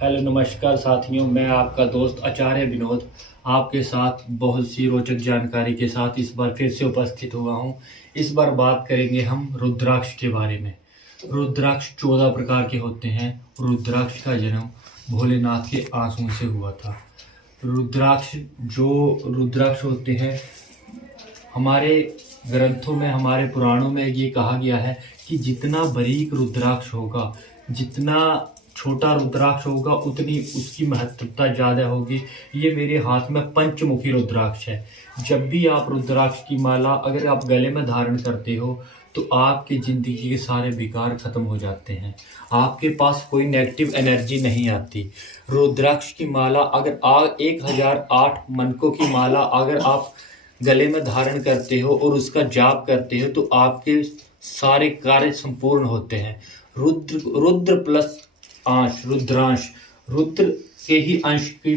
Hello नमस्कार साथियों, मैं आपका दोस्त आचार्य विनोद आपके साथ बहुत सी रोचक जानकारी के साथ इस बार फिर से उपस्थित हुआ हूँ। इस बार बात करेंगे हम रुद्राक्ष के बारे में। रुद्राक्ष 14 प्रकार के होते हैं। रुद्राक्ष का जन्म भोलेनाथ के आंसुओं से हुआ था। रुद्राक्ष होते हैं, हमारे ग्रंथों में, हमारे पुराणों में ये कहा गया है कि जितना बारीक रुद्राक्ष होगा, जितना छोटा रुद्राक्ष होगा, उतनी उसकी महत्वता ज़्यादा होगी। ये मेरे हाथ में पंचमुखी रुद्राक्ष है। जब भी आप रुद्राक्ष की माला अगर आप गले में धारण करते हो तो आपकी ज़िंदगी के सारे विकार खत्म हो जाते हैं। आपके पास कोई नेगेटिव एनर्जी नहीं आती। रुद्राक्ष की माला अगर 1008 मनकों की माला अगर आप गले में धारण करते हो और उसका जाप करते हो तो आपके सारे कार्य संपूर्ण होते हैं। रुद्र प्लस अंश, रुद्रांश, रुद्र के ही अंश की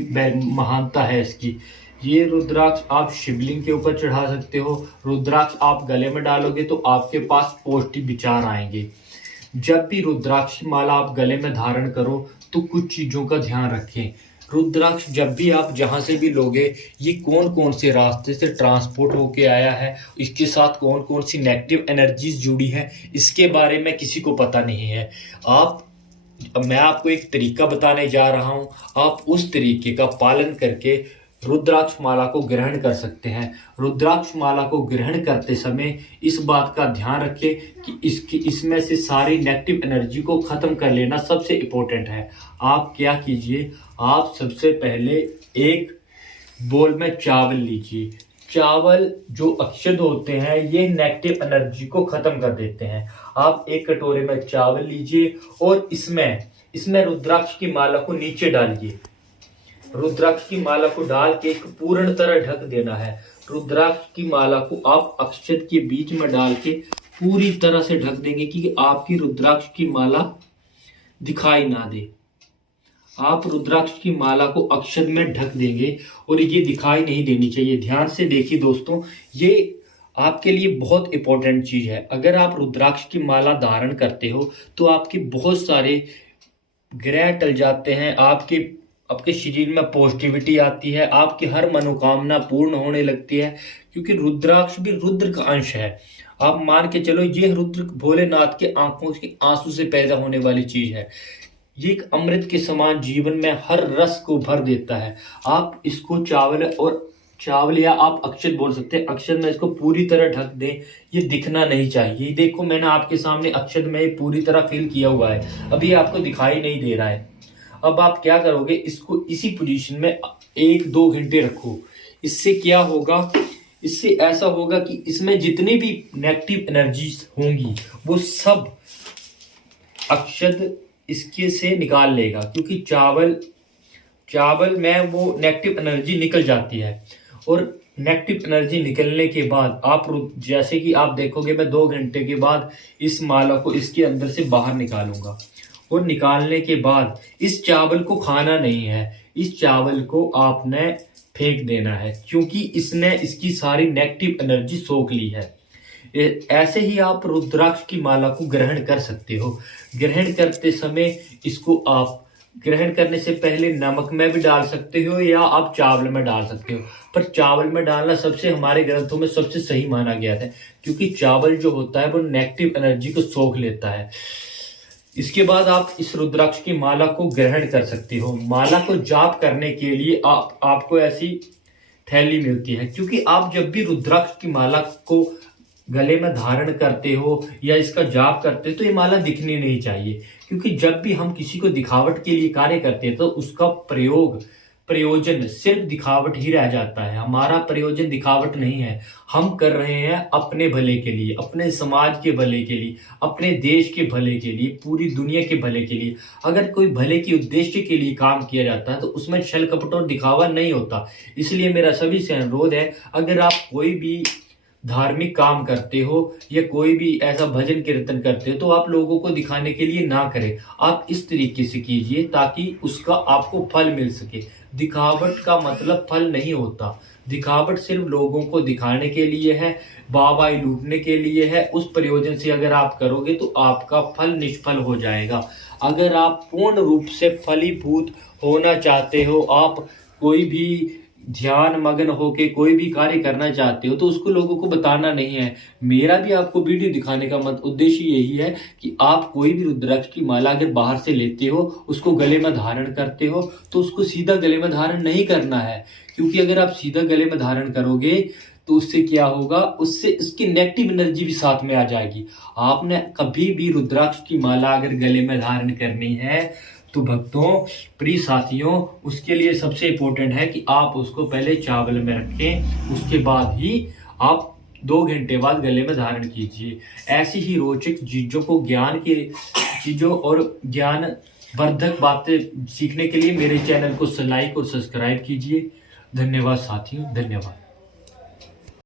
महानता है इसकी। ये रुद्राक्ष आप शिवलिंग के ऊपर चढ़ा सकते हो। रुद्राक्ष आप गले में डालोगे तो आपके पास पॉजिटिव विचार आएंगे। जब भी रुद्राक्ष की माला आप गले में धारण करो तो कुछ चीज़ों का ध्यान रखें। रुद्राक्ष जब भी आप जहाँ से भी लोगे, ये कौन कौन से रास्ते से ट्रांसपोर्ट होके आया है, इसके साथ कौन कौन सी नेगेटिव एनर्जीज जुड़ी है, इसके बारे में किसी को पता नहीं है। मैं आपको एक तरीका बताने जा रहा हूँ। आप उस तरीके का पालन करके रुद्राक्ष माला को ग्रहण कर सकते हैं। रुद्राक्ष माला को ग्रहण करते समय इस बात का ध्यान रखें कि इसमें से सारी नेगेटिव एनर्जी को ख़त्म कर लेना सबसे इम्पोर्टेंट है। आप क्या कीजिए, आप सबसे पहले एक बोल में चावल लीजिए। चावल जो अक्षत होते हैं ये नेगेटिव एनर्जी को ख़त्म कर देते हैं। आप एक कटोरे में चावल लीजिए और इसमें रुद्राक्ष की माला को नीचे डालिए। रुद्राक्ष की माला को डाल के एक पूर्ण तरह ढक देना है। रुद्राक्ष की माला को आप अक्षत के बीच में डाल के पूरी तरह से ढक देंगे कि आपकी रुद्राक्ष की माला दिखाई ना दे। आप रुद्राक्ष की माला को अक्षत में ढक देंगे और ये दिखाई नहीं देनी चाहिए। ध्यान से देखिए दोस्तों, ये आपके लिए बहुत इंपॉर्टेंट चीज़ है। अगर आप रुद्राक्ष की माला धारण करते हो तो आपके बहुत सारे ग्रह टल जाते हैं, आपके शरीर में पॉजिटिविटी आती है, आपकी हर मनोकामना पूर्ण होने लगती है। क्योंकि रुद्राक्ष भी रुद्र का अंश है। आप मान के चलो, ये रुद्र भोलेनाथ के आंखों के आंसू से पैदा होने वाली चीज़ है। ये एक अमृत के समान जीवन में हर रस को भर देता है। आप इसको चावल या आप अक्षत बोल सकते हैं, अक्षत में इसको पूरी तरह ढक दें। ये दिखना नहीं चाहिए। देखो, मैंने आपके सामने अक्षत में पूरी तरह फिल किया हुआ है, अभी आपको दिखाई नहीं दे रहा है। अब आप क्या करोगे, इसको इसी पोजीशन में 1-2 घंटे रखो। इससे क्या होगा, इससे ऐसा होगा कि इसमें जितनी भी नेगेटिव एनर्जीज होंगी वो सब अक्षत इसके से निकाल लेगा। क्योंकि चावल में वो नेगेटिव एनर्जी निकल जाती है और नेगेटिव एनर्जी निकलने के बाद आप जैसे कि आप देखोगे, मैं 2 घंटे के बाद इस माला को इसके अंदर से बाहर निकालूंगा और निकालने के बाद इस चावल को खाना नहीं है, इस चावल को आपने फेंक देना है। क्योंकि इसने इसकी सारी नेगेटिव एनर्जी सोख ली है। ऐसे ही आप रुद्राक्ष की माला को ग्रहण कर सकते हो। ग्रहण करते समय इसको आप ग्रहण करने से पहले नमक में भी डाल सकते हो या आप चावल में डाल सकते हो। पर चावल में डालना सबसे हमारे ग्रंथों में सबसे सही माना गया था, क्योंकि चावल जो होता है वो नेगेटिव एनर्जी को सोख लेता है। इसके बाद आप इस रुद्राक्ष की माला को ग्रहण कर सकते हो। माला को जाप करने के लिए आपको ऐसी थैली मिलती है। क्योंकि आप जब भी रुद्राक्ष की माला को गले में धारण करते हो या इसका जाप करते हो तो ये माला दिखनी नहीं चाहिए। क्योंकि जब भी हम किसी को दिखावट के लिए कार्य करते हैं तो उसका प्रयोजन सिर्फ दिखावट ही रह जाता है। हमारा प्रयोजन दिखावट नहीं है। हम कर रहे हैं अपने भले के लिए, अपने समाज के भले के लिए, अपने देश के भले के लिए, पूरी दुनिया के भले के लिए। अगर कोई भले के उद्देश्य के लिए काम किया जाता है तो उसमें छल कपट और दिखावा नहीं होता। इसलिए मेरा सभी से अनुरोध है, अगर आप कोई भी धार्मिक काम करते हो या कोई भी ऐसा भजन कीर्तन करते हो तो आप लोगों को दिखाने के लिए ना करें। आप इस तरीके से कीजिए ताकि उसका आपको फल मिल सके। दिखावट का मतलब फल नहीं होता। दिखावट सिर्फ लोगों को दिखाने के लिए है, वाहवाही लूटने के लिए है। उस प्रयोजन से अगर आप करोगे तो आपका फल निष्फल हो जाएगा। अगर आप पूर्ण रूप से फलीभूत होना चाहते हो, आप कोई भी ध्यान मग्न होके कोई भी कार्य करना चाहते हो, तो उसको लोगों को बताना नहीं है। मेरा भी आपको वीडियो दिखाने का उद्देश्य यही है कि आप कोई भी रुद्राक्ष की माला अगर बाहर से लेते हो, उसको गले में धारण करते हो, तो उसको सीधा गले में धारण नहीं करना है। क्योंकि अगर आप सीधा गले में धारण करोगे तो उससे क्या होगा, उससे इसकी नेगेटिव एनर्जी भी साथ में आ जाएगी। आपने कभी भी रुद्राक्ष की माला अगर गले में धारण करनी है तो भक्तों, प्रिय साथियों, उसके लिए सबसे इम्पोर्टेंट है कि आप उसको पहले चावल में रखें, उसके बाद ही आप 2 घंटे बाद गले में धारण कीजिए। ऐसी ही रोचक चीज़ों को, ज्ञान के चीज़ों और ज्ञान वर्धक बातें सीखने के लिए मेरे चैनल को लाइक और सब्सक्राइब कीजिए। धन्यवाद साथियों, धन्यवाद।